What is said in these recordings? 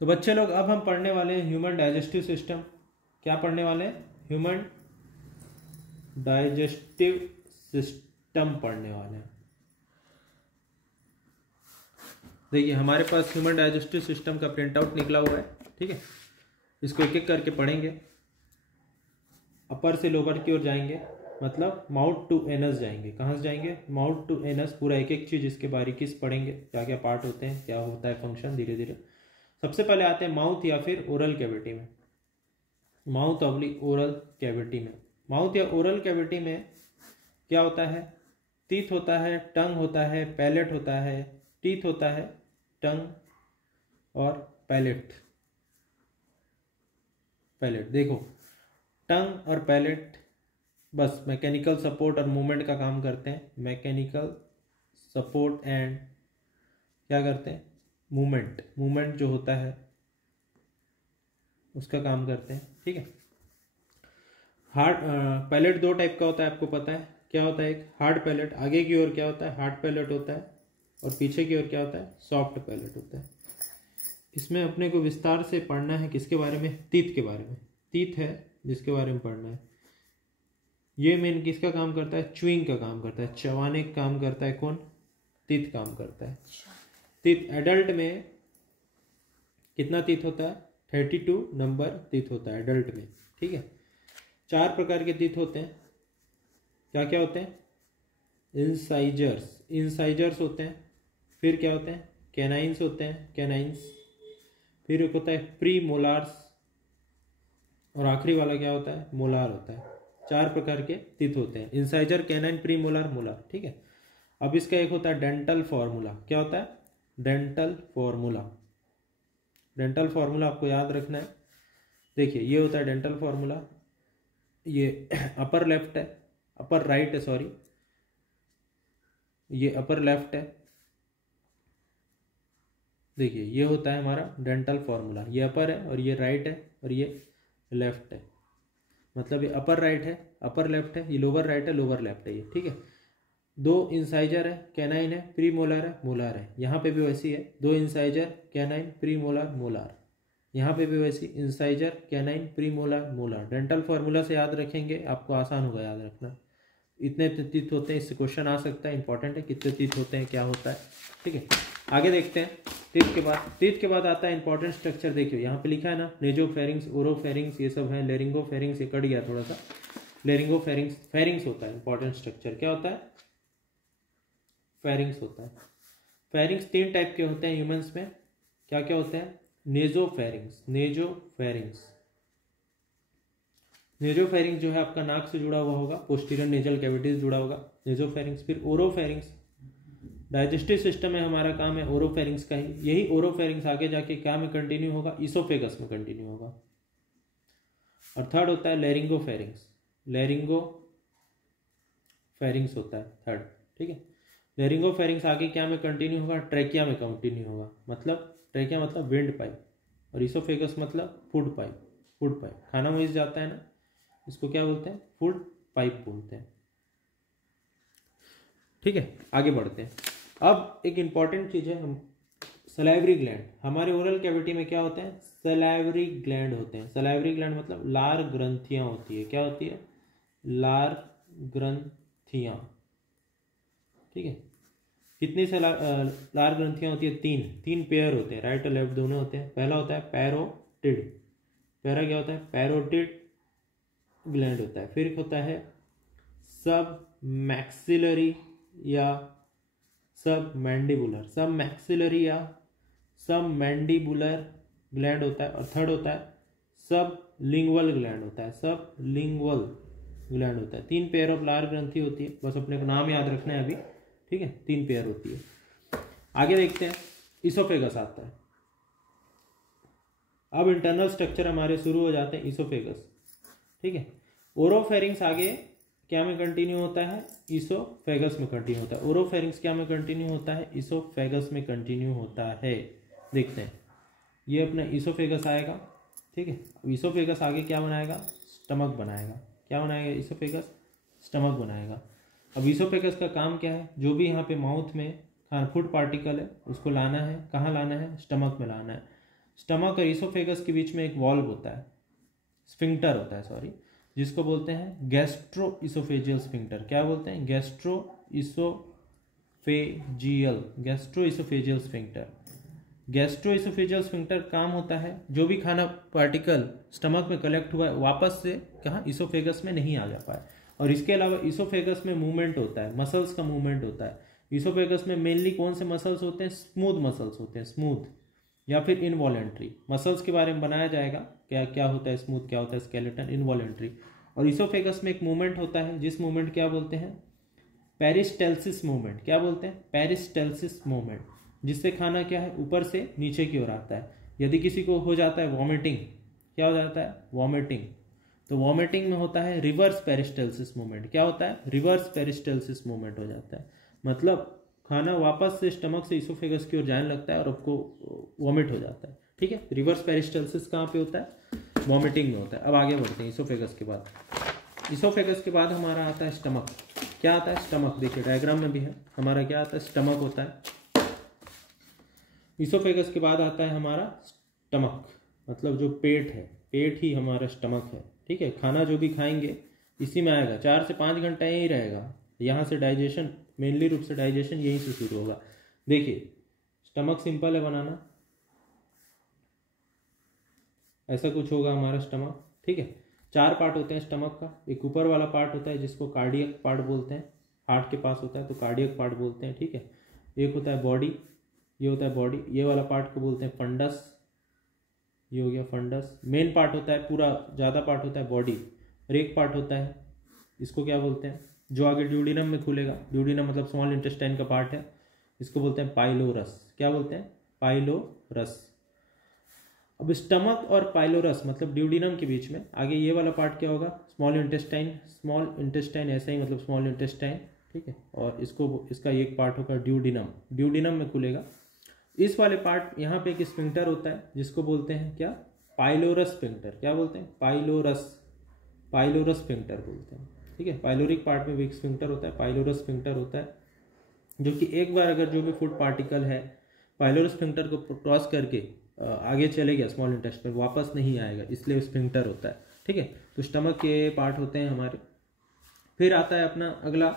तो बच्चे लोग अब हम पढ़ने वाले हैं ह्यूमन डाइजेस्टिव सिस्टम। क्या पढ़ने वाले हैं? ह्यूमन डाइजेस्टिव सिस्टम पढ़ने वाले हैं। देखिए हमारे पास ह्यूमन डाइजेस्टिव सिस्टम का प्रिंट आउट निकला हुआ है, ठीक है। इसको एक एक करके पढ़ेंगे, अपर से लोअर की ओर जाएंगे, मतलब माउथ टू एनस जाएंगे। कहाँ से जाएंगे? Mouth to anus. पूरा एक एक चीज इसके बारीकी से पढ़ेंगे, क्या क्या पार्ट होते हैं, क्या होता है फंक्शन, धीरे धीरे। सबसे पहले आते हैं माउथ या फिर ओरल कैविटी में। माउथ ऑब्लिक ओरल कैविटी में, माउथ या ओरल कैविटी में क्या होता है? टीथ होता है, टंग होता है, पैलेट होता है। टीथ होता है, टंग और पैलेट। पैलेट देखो, टंग और पैलेट बस मैकेनिकल सपोर्ट और मूवमेंट का काम करते हैं। मैकेनिकल सपोर्ट एंड क्या करते हैं? मूवमेंट। मूवमेंट जो होता है उसका काम करते हैं, ठीक है। हार्ड पैलेट दो टाइप का होता है, आपको पता है। क्या होता है? एक हार्ड पैलेट, आगे की ओर क्या होता है? हार्ड पैलेट होता है, और पीछे की ओर क्या होता है? सॉफ्ट पैलेट होता है। इसमें अपने को विस्तार से पढ़ना है किसके बारे में? टीथ के बारे में। टीथ है जिसके बारे में पढ़ना है। ये मेन किसका काम करता है? च्युइंग का काम करता है, चबाने का काम करता है। कौन? टीथ काम करता है। टीथ एडल्ट में कितना टीथ होता है? 32 नंबर टीथ होता है एडल्ट में, ठीक है। 4 प्रकार के टीथ होते हैं। क्या क्या होते हैं? इंसाइजर्स, इंसाइजर्स होते हैं। फिर क्या होते हैं? कैनाइंस होते हैं, कैनाइंस। फिर एक होता है प्री मोलार्स, और आखिरी वाला क्या होता है? मोलार होता है। 4 प्रकार के टीथ होते हैं, incisor, canine, pre molar, molar, ठीक है। अब इसका एक होता है डेंटल फॉर्मूला। क्या होता है? Dental formula. डेंटल फॉर्मूला आपको याद रखना है। देखिए ये होता है डेंटल फॉर्मूला। ये अपर लेफ्ट है, अपर राइट है, सॉरी, ये अपर लेफ्ट है। देखिए ये होता है हमारा डेंटल फॉर्मूला। ये अपर है और ये राइट है और ये लेफ्ट है। मतलब ये अपर राइट है, अपर लेफ्ट है, ये लोअर राइट है, लोअर लेफ्ट है, ये, ठीक है। 2 इंसाइजर है, कैनाइन है, प्री मोलर है, मोलार है। यहाँ पे भी वैसी है, 2 incisor, canine, pre molar, molar. यहाँ पे भी वैसी, incisor, canine, pre molar, molar. Dental formula से याद रखेंगे, आपको आसान होगा याद रखना। इतने टीथ होते हैं, इससे क्वेश्चन आ सकता है, इंपॉर्टेंट है। कितने टीथ होते हैं, क्या होता है, ठीक है। आगे देखते हैं। टीथ के बाद आता है इंपॉर्टेंट स्ट्रक्चर। देखियो यहाँ पे लिखा है ना, नेजोफेरिंग्स, ओरोफेरिंग्स, ये सब है। लेरिंगोफेरिंग्स, ये कट गया थोड़ा सा। लेरिंगोफेरिंग्स, फेरिंग्स होता है इंपॉर्टेंट स्ट्रक्चर। क्या होता है? फेरिंग्स होता है। फेरिंग्स 3 टाइप के होते हैं ह्यूमंस में। क्या क्या होते हैं? Nasopharynx, nasopharynx. नेजोफेरिंग्स जो है आपका नाक से जुड़ा हुआ होगा, पोस्टीरियर नेजल कैविटीज जुड़ा होगा, नेजोफेरिंग्स। फिर ओरोफेरिंग्स, डाइजेस्टिव सिस्टम में हमारा काम है ओरोफेरिंग्स का ही। यही ओरोफेरिंग्स आगे जाके क्या में कंटिन्यू होगा? इसोफेगस में कंटिन्यू होगा। और थर्ड होता है लेरिंगोफेरिंग्स। लेरिंगोफेरिंग्स होता है थर्ड, ठीक है। लेरिंगोफेरिंग्स आगे क्या में कंटिन्यू होगा? ट्रेकिया में कंटिन्यू होगा। मतलब ट्रेकिया मतलब विंड पाइप, और इसोफेगस मतलब फूड पाइप। फूड पाइप, खाना वहीं से जाता है ना, इसको क्या बोलते हैं? फूड पाइप बोलते हैं, ठीक है। आगे बढ़ते हैं। अब एक इंपॉर्टेंट चीज है, हम सलाइवरी ग्लैंड। हमारे ओरल कैविटी में क्या होते हैं? सलाइवरी ग्लैंड होते हैं। सलाइवरी ग्लैंड मतलब लार ग्रंथियां होती है। क्या होती है? लार ग्रंथियां, ठीक है। कितनी लार ग्रंथियां होती है? 3 पेयर होते हैं, राइट और लेफ्ट दोनों होते हैं। पहला होता है पैरोटिड। पहला क्या होता है? पैरोटिड ग्लैंड होता है। फिर होता है सब मैक्सिलरी या सब मैंडिबुलर, सब मैक्सिलरी या सब मैंडिबुलर ग्लैंड होता है। और थर्ड होता है सब लिंगुअल ग्लैंड होता है। सब लिंगुअल ग्लैंड होता है। 3 पेयर ऑफ लार ग्रंथि होती है, बस अपने को नाम याद रखना है अभी, ठीक है। 3 पेयर होती है। आगे देखते हैं, इसोफेगस आता है। अब इंटरनल स्ट्रक्चर हमारे शुरू हो जाते हैं, इसोफेगस, ठीक है। ओरोफेरिंग्स आगे क्या में कंटिन्यू होता है? इसोफेगस में कंटिन्यू होता है। ओरोफेरिंग्स क्या में कंटिन्यू होता है? इसोफेगस में कंटिन्यू होता है। देखते हैं, ये अपना इसोफेगस आएगा, ठीक है। अब इसोफेगस आगे क्या बनाएगा? स्टमक बनाएगा। क्या बनाएगा? इसोफेगस स्टमक बनाएगा। अब इसोफेगस का काम क्या है? जो भी यहाँ पे माउथ में फूड पार्टिकल है उसको लाना है, कहाँ लाना है? स्टमक में लाना है। स्टमक और इसोफेगस के बीच में एक वॉल्व होता है, स्फिंक्टर होता है सॉरी, जिसको बोलते हैं गैस्ट्रो इसोफेजियल स्फिंक्टर। क्या बोलते हैं? Gastro oesophageal sphincter. Gastro oesophageal sphincter काम होता है जो भी खाना पार्टिकल स्टमक में कलेक्ट हुआ है वापस से कहाँ, इसोफेगस में नहीं आ जा पाए। और इसके अलावा इसोफेगस में मूवमेंट होता है, मसल्स का मूवमेंट होता है। इसोफेगस में मेनली कौन से मसल्स होते हैं? स्मूथ मसल्स होते हैं, स्मूथ या फिर इनवॉलेंट्री मसल्स के बारे में बनाया जाएगा, क्या क्या होता है स्मूथ, क्या होता है स्केलेटन, इनवॉलेंट्री। और इसोफेगस में एक मूवमेंट होता है जिस मूवमेंट क्या बोलते हैं? Peristalsis movement. क्या बोलते हैं? पेरिस्टेल्सिस मूवमेंट, जिससे खाना क्या है, ऊपर से नीचे की ओर आता है। यदि किसी को हो जाता है वॉमिटिंग, क्या हो जाता है? वॉमिटिंग। तो वॉमिटिंग में होता है रिवर्स पेरिस्टेल्सिस मूवमेंट। क्या होता है? रिवर्स पेरिस्टेल्सिस मूवमेंट हो जाता है, मतलब खाना वापस से स्टमक से इसोफेगस की ओर जाने लगता है और आपको वॉमिट हो जाता है। ठीक है, रिवर्स पेरिस्टेल्सिस कहाँ पे होता है? वॉमिटिंग में होता है। अब आगे बढ़ते हैं इसोफेगस के बाद। इसोफेगस के बाद हमारा आता है स्टमक। क्या आता है? स्टमक। देखिए डायग्राम में भी है, हमारा क्या आता है? स्टमक होता है। इसोफेगस के बाद आता है हमारा स्टमक, मतलब जो पेट है, पेट ही हमारा स्टमक है। ठीक है, खाना जो भी खाएंगे इसी में आएगा, 4 से 5 घंटा यही रहेगा। यहाँ से डाइजेशन, मेनली रूप से डाइजेशन यहीं से शुरू होगा। देखिए स्टमक सिंपल है बनाना, ऐसा कुछ होगा हमारा स्टमक। ठीक है, 4 पार्ट होते हैं स्टमक का। एक ऊपर वाला पार्ट होता है जिसको कार्डियक पार्ट बोलते हैं, हार्ट के पास होता है तो कार्डियक पार्ट बोलते हैं। ठीक है, एक होता है बॉडी, ये होता है बॉडी, ये वाला पार्ट को बोलते हैं फंडस, ये हो गया फंडस। मेन पार्ट होता है, पूरा ज़्यादा पार्ट होता है बॉडी, और एक पार्ट होता है इसको क्या बोलते हैं, जो आगे ड्यूडिनम में खुलेगा। ड्यूडिनम मतलब स्मॉल इंटेस्टाइन का पार्ट है, इसको बोलते हैं पाइलोरस। क्या बोलते हैं? पाइलोरस। अब स्टमक और पाइलोरस मतलब ड्यूडिनम के बीच में आगे ये वाला पार्ट क्या होगा? Small intestine. स्मॉल इंटेस्टाइन ऐसा ही मतलब स्मॉल इंटेस्टाइन। ठीक है, और इसको, इसका एक पार्ट होगा ड्यूडिनम, ड्यूडिनम में खुलेगा। इस वाले पार्ट यहाँ पे एक स्फिंक्टर होता है जिसको बोलते हैं क्या? Pylorus sphincter. क्या बोलते हैं? पाइलोरस, पाइलोरस स्फिंक्टर बोलते हैं। ठीक है, पाइलोरिक पार्ट में भी एक स्फिंक्टर होता है, पाइलोरस स्फिंक्टर होता है, जो कि एक बार अगर जो भी फूड पार्टिकल है पाइलोरस स्फिंक्टर को क्रॉस करके आगे चले गया स्मॉल इंटेस्टाइन पर, वापस नहीं आएगा, इसलिए स्फिंक्टर होता है। ठीक है, तो स्टमक के पार्ट होते हैं हमारे। फिर आता है अपना अगला,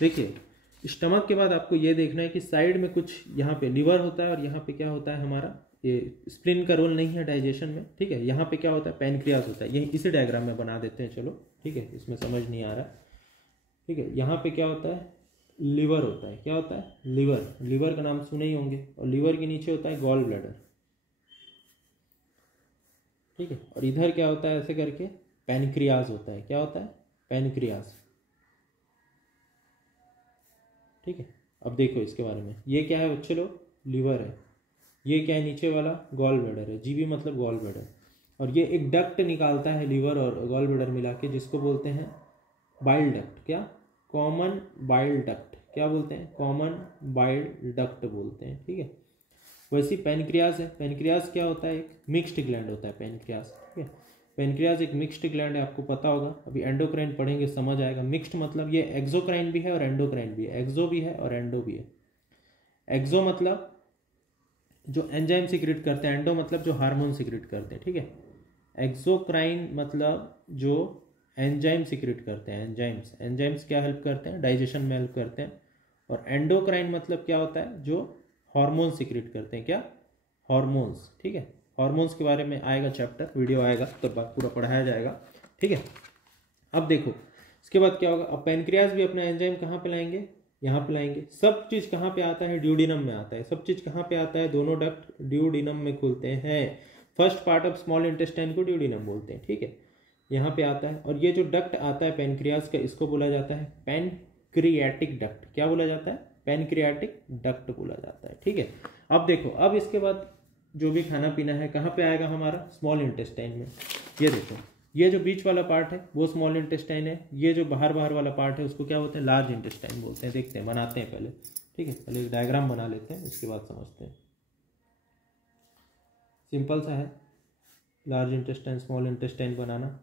देखिए स्टमक के बाद आपको ये देखना है कि साइड में कुछ यहाँ पे लिवर होता है और यहाँ पे क्या होता है हमारा, ये स्प्लीन का रोल नहीं है डाइजेशन में। ठीक है, यहाँ पे क्या होता है? पैनक्रियास होता है। यही इसी डायग्राम में बना देते हैं, चलो ठीक है, इसमें समझ नहीं आ रहा। ठीक है, यहाँ पे क्या होता है? लिवर होता है। क्या होता है? लिवर। लिवर का नाम सुने ही होंगे, और लिवर के नीचे होता है गॉल ब्लैडर। ठीक है, और इधर क्या होता है? ऐसे करके पैनक्रियास होता है। क्या होता है? पैनक्रियास। ठीक है, अब देखो इसके बारे में, ये क्या है बच्चे लोग? लिवर है। ये क्या है? नीचे वाला गॉल ब्लैडर है, जीबी मतलब गॉल ब्लैडर। और ये एक डक्ट निकालता है लिवर और गॉल ब्लैडर मिला के, जिसको बोलते हैं बाइल डक्ट। क्या? Common bile duct. क्या बोलते हैं? कॉमन बाइल डक्ट बोलते हैं। ठीक है, वैसी पैनक्रियास है। पैनक्रियास क्या होता है? एक मिक्स्ड ग्लैंड होता है पैनक्रियास। ठीक है, पैनक्रियास एक मिक्स्ड ग्लैंड है, आपको पता होगा, अभी एंडोक्राइन पढ़ेंगे समझ आएगा। मिक्स्ड मतलब ये एक्सोक्राइन भी है और एंडोक्राइन भी है, एक्सो भी है और एंडो भी है। एक्सो मतलब जो एंजाइम सिक्रेट करते हैं, एंडो मतलब जो हार्मोन सिक्रेट करते हैं। ठीक है, एक्सोक्राइन मतलब जो एंजाइम सिक्रेट करते हैं, एंजाइम्स। एंजाइम्स क्या हेल्प करते हैं? डाइजेशन में हेल्प करते हैं। और एंडोक्राइन मतलब क्या होता है? जो हार्मोन सिक्रेट करते हैं। क्या? हार्मोन्स। ठीक है, हार्मोन्स के बारे में आएगा चैप्टर, वीडियो आएगा तो पूरा पढ़ाया जाएगा। ठीक है, अब देखो इसके बाद क्या होगा? अब पैनक्रियास भी अपना एंजाइम कहाँ पे लाएंगे? यहाँ पे लाएंगे। सब चीज़ कहाँ पे आता है? ड्यूडिनम में आता है। सब चीज़ कहाँ पे आता है? दोनों डक्ट ड्यूडिनम में खुलते हैं। First part of small intestine को ड्यूडिनम बोलते हैं। ठीक है, यहाँ पे आता है। और ये जो डक्ट आता है पैनक्रियास का, इसको बोला जाता है पैनक्रियाटिक डक्ट। क्या बोला जाता है? पैनक्रियाटिक डक्ट बोला जाता है। ठीक है, अब देखो, अब इसके बाद जो भी खाना पीना है कहाँ पे आएगा हमारा? स्मॉल इंटेस्टाइन में। ये देखो, ये जो बीच वाला पार्ट है वो स्मॉल इंटेस्टाइन है, ये जो बाहर वाला पार्ट है उसको क्या बोलते हैं? लार्ज इंटेस्टाइन बोलते हैं। देखते हैं, बनाते हैं पहले। ठीक है, पहले एक डायग्राम बना लेते हैं, उसके बाद समझते हैं। सिंपल सा है, लार्ज इंटेस्टाइन स्मॉल इंटेस्टाइन बनाना।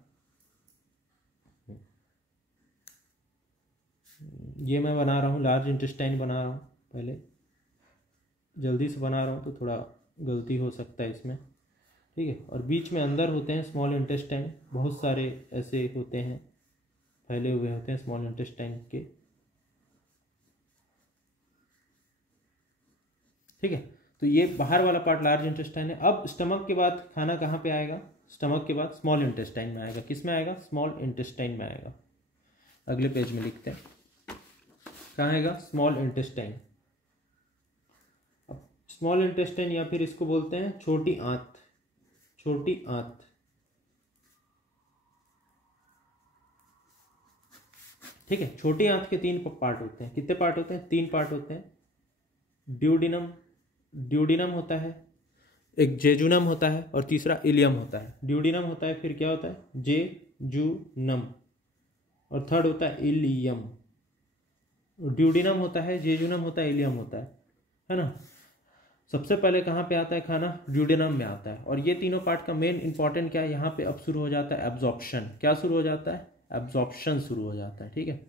ये मैं बना रहा हूँ, लार्ज इंटेस्टाइन बना रहा हूँ। पहले जल्दी से बना रहा हूँ तो थोड़ा गलती हो सकता है इसमें। ठीक है। और बीच में अंदर होते हैं स्मॉल इंटेस्टाइन, बहुत सारे ऐसे होते हैं, फैले हुए होते हैं स्मॉल इंटेस्टाइन के, ठीक है। तो ये बाहर वाला पार्ट लार्ज इंटेस्टाइन है। अब स्टमक के बाद खाना कहाँ पे आएगा? स्टमक के बाद स्मॉल इंटेस्टाइन में आएगा। किस में आएगा? स्मॉल इंटेस्टाइन में आएगा। अगले पेज में लिखते हैं, कहाँ आएगा? Small intestine. अब स्मॉल इंटेस्टाइन या फिर इसको बोलते हैं छोटी आंत, छोटी आंत, ठीक है। छोटी आंत के 3 पार्ट होते हैं। कितने पार्ट होते हैं? 3 पार्ट होते हैं। ड्यूडिनम, ड्यूडिनम होता है, एक जेजुनम होता है और तीसरा इलियम होता है। ड्यूडिनम होता है, फिर क्या होता है? जेजुनम, और थर्ड होता है इलियम। ड्यूडिनम होता है, जेजुनम होता है, इलियम होता है ना। सबसे पहले कहाँ पे आता है खाना? ड्यूडिनम में आता है। और ये तीनों पार्ट का मेन इंपॉर्टेंट क्या है? यहाँ पे अब शुरू हो जाता है एब्जॉर्प्शन। क्या शुरू हो जाता है? एब्जॉर्प्शन शुरू हो जाता है, ठीक है।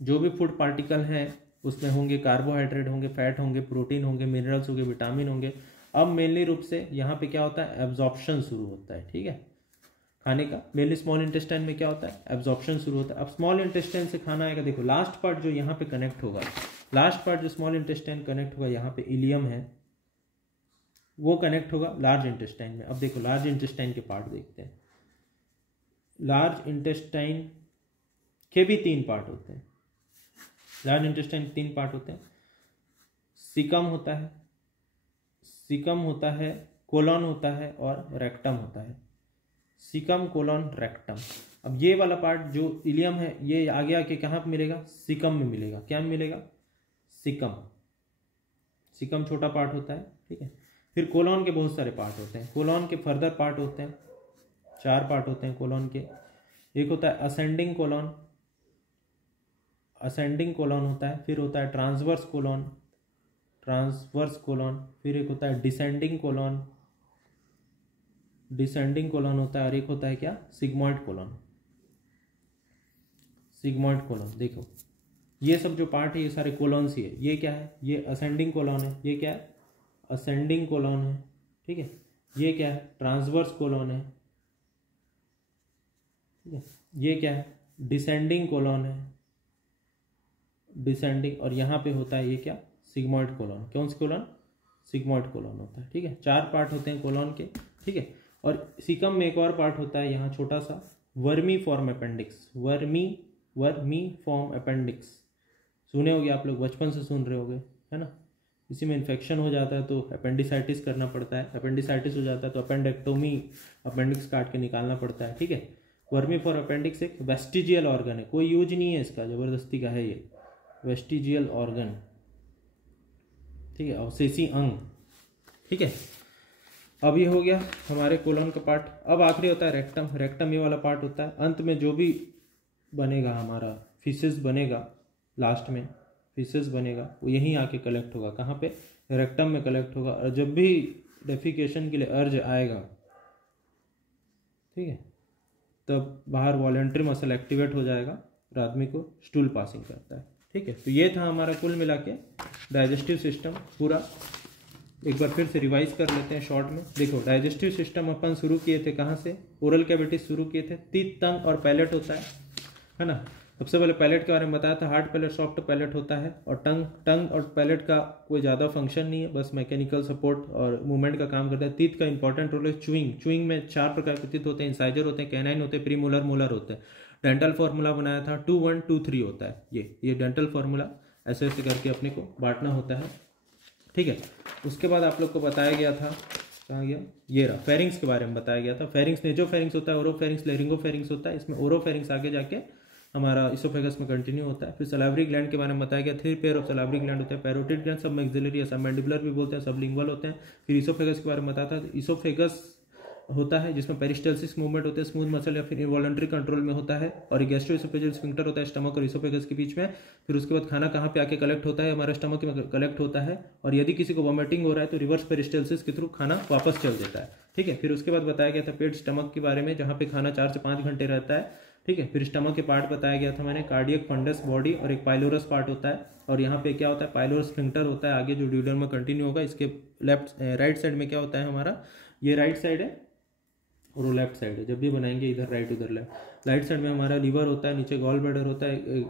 जो भी फूड पार्टिकल हैं उसमें होंगे कार्बोहाइड्रेट होंगे, फैट होंगे, प्रोटीन होंगे, मिनरल्स होंगे, विटामिन होंगे। अब मेनली रूप से यहाँ पे क्या होता है? एब्जॉर्प्शन शुरू होता है, ठीक है। खाने का मेनली स्मॉल इंटेस्टाइन में क्या होता है? एब्जॉर्प्शन शुरू होता है। अब स्मॉल इंटेस्टाइन से खाना आएगा, देखो लास्ट पार्ट जो यहाँ पे कनेक्ट होगा, लास्ट पार्ट जो स्मॉल इंटेस्टाइन कनेक्ट होगा, यहाँ पे इलियम है, वो कनेक्ट होगा लार्ज इंटेस्टाइन में। अब देखो लार्ज इंटेस्टाइन के पार्ट देखते हैं। लार्ज इंटेस्टाइन के भी 3 पार्ट होते हैं। लार्ज इंटेस्टाइन 3 पार्ट होते हैं। सीकम होता है, सीकम होता है, कोलन होता है और रेक्टम होता है। Caecum, colon, rectum. अब ये वाला पार्ट जो इलियम है, ये आगे आके कहाँ पे मिलेगा? सीकम में मिलेगा। क्या में मिलेगा? सीकम। सीकम छोटा पार्ट होता है, ठीक है। फिर कोलन के बहुत सारे पार्ट होते हैं। कोलन के फर्दर पार्ट होते हैं, 4 पार्ट होते हैं कोलन के। एक होता है असेंडिंग कोलन, असेंडिंग कोलन होता है। फिर होता है ट्रांसवर्स कोलन, ट्रांसवर्स कोलन। फिर एक होता है डिसेंडिंग कोलन, डिसेंडिंग कोलन होता है। और एक होता है क्या? Sigmoid colon, sigmoid colon. देखो ये सब जो पार्ट है ये सारे कोलॉन्स ही है। ये क्या है? ये असेंडिंग कोलन है। ये क्या है? असेंडिंग कोलन है, ठीक है। ये क्या है? ट्रांसवर्स कोलन है, ठीक है। ये क्या है? डिसेंडिंग कोलन है, डिसेंडिंग। और यहाँ पे होता है ये क्या? Sigmoid colon. कौन सी कोलन? सिग्मॉइड कोलन होता है, ठीक है। 4 पार्ट होते हैं कोलन के, ठीक है। और सीकम में एक और पार्ट होता है यहाँ छोटा सा, vermi form appendix. Vermi form appendix सुने होगे आप लोग, बचपन से सुन रहे होगे, है ना। इसी में इन्फेक्शन हो जाता है तो अपेंडिसाइटिस करना पड़ता है। अपेंडिसाइटिस हो जाता है तो अपेंडेक्टोमी, अपेंडिक्स काट के निकालना पड़ता है, ठीक है। वर्मी फॉर अपेंडिक्स एक वेस्टिजियल ऑर्गन है, कोई यूज नहीं है इसका, जबरदस्ती का है ये वेस्टिजियल ऑर्गन, ठीक है। अवशेषी अंग, ठीक है। अब ये हो गया हमारे कोलन का पार्ट। अब आखिरी होता है रेक्टम। रेक्टम ये वाला पार्ट होता है। अंत में जो भी बनेगा हमारा फीसेस बनेगा, लास्ट में फीसेस बनेगा, वो यहीं आके कलेक्ट होगा। कहाँ पे? रेक्टम में कलेक्ट होगा। और जब भी डेफिकेशन के लिए अर्ज आएगा, ठीक है, तब बाहर वॉलेंट्री मसल एक्टिवेट हो जाएगा और आदमी को स्टूल पासिंग करता है, ठीक है। तो ये था हमारा कुल मिला के डाइजेस्टिव सिस्टम पूरा। एक बार फिर से रिवाइज कर लेते हैं शॉर्ट में। देखो डाइजेस्टिव सिस्टम अपन शुरू किए थे कहाँ से? ओरल कैविटी शुरू किए थे। टीथ, टंग और पैलेट होता है ना। सबसे पहले पैलेट के बारे में बताया था, हार्ड पैलेट, सॉफ्ट पैलेट होता है। और टंग और पैलेट का कोई ज़्यादा फंक्शन नहीं है, बस मैकेनिकल सपोर्ट और मूवमेंट का काम करता है। टीथ का इंपॉर्टेंट रोल है च्यूइंग में 4 प्रकार के टीथ होते हैं, इंसाइजर होते हैं, कैनाइन होते हैं, प्रीमोलर, मोलर होते हैं। डेंटल फार्मूला बनाया था 2 1 2 3 होता है। ये डेंटल फार्मूला ऐसे ऐसे करके अपने को बांटना होता है, ठीक है। उसके बाद आप लोग को बताया गया था, कहाँ गया? ये रहा, फेरिंग्स के बारे में बताया गया था। फेरिंग्स, नेजोफेरिंग्स होता है, ओरोफेरिंग्स, लेरिंगोफेरिंग्स होता है। इसमें ओरोफेरिंग्स आगे जाके हमारा इसोफेगस में कंटिन्यू होता है। फिर सलावरी ग्लैंड के बारे में बताया गया, 3 पेयर ऑफ सलावरी ग्लैंड होते हैं। पैरोटिड ग्लैंड, सब मैक्सिलरी या सब मैंडिबुलर भी बोलते हैं, सब लिंगुअल होते हैं। फिर इसोफेगस के बारे में बताया था, इसोफेगस होता है जिसमें पेरिस्टल्सिस मूवमेंट होते हैं, स्मूथ मसल या फिर इनवॉलंटरी कंट्रोल में होता है। और गैस्ट्रोइसोफेजियल स्फिंक्टर होता है स्टमक और इसोफेगस के बीच में। फिर उसके बाद खाना कहाँ पे आके कलेक्ट होता है? हमारे स्टमक में कलेक्ट होता है। और यदि किसी को वॉमिटिंग हो रहा है तो रिवर्स पेरिस्टल्सिस के थ्रू खाना वापस चल देता है, ठीक है। फिर उसके बाद बताया गया था पेट स्टमक के बारे में, जहाँ पे खाना 4 से 5 घंटे रहता है, ठीक है। फिर स्टमक के पार्ट बताया गया था मैंने, कार्डियक, फंडस, बॉडी और एक पाइलोरस पार्ट होता है। और यहाँ पे क्या होता है? पाइलोरस स्फिंक्टर होता है आगे जो ड्यूडेनम में कंटिन्यू होगा। इसके राइट साइड में क्या होता है हमारा? ये राइट साइड है और वो लेफ्ट साइड है। जब भी बनाएंगे इधर राइट उधर लेफ्ट। राइट साइड में हमारा लीवर होता है, नीचे गॉल ब्लैडर होता है,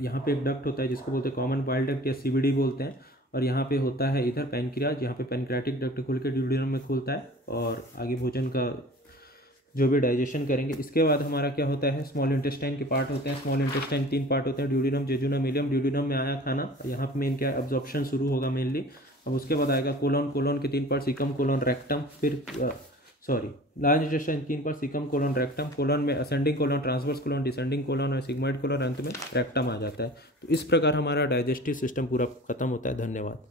यहाँ पे एक डक्ट होता है जिसको बोलते हैं कॉमन बाइल डक्ट या सीबीडी बोलते हैं, और यहाँ पे होता है इधर पैनक्रियाज, यहाँ पे पैनक्रियाटिक डक्ट खुल के ड्यूडेनम में खुलता है और आगे भोजन का जो भी डाइजेशन करेंगे। इसके बाद हमारा क्या होता है, स्मॉल इंटेस्टाइन के पार्ट होते हैं। स्मॉल इंटेस्टाइन 3 पार्ट होते हैं, ड्यूडेनम, जेजुनम, इलियम। ड्यूडेनम में आया खाना, यहाँ पे मेन क्या अब्जॉर्प्शन शुरू होगा मेनली। अब उसके बाद आएगा कोलन, कोलन के 3 पार्ट, सीकम, कोलन, रेक्टम, फिर large intestine 3 part, caecum, colon, rectum. Colon में ascending colon, transverse colon, descending colon और सिग्मोइड कोलन, अंत में रेक्टम आ जाता है। तो इस प्रकार हमारा डाइजेस्टिव सिस्टम पूरा खत्म होता है। धन्यवाद।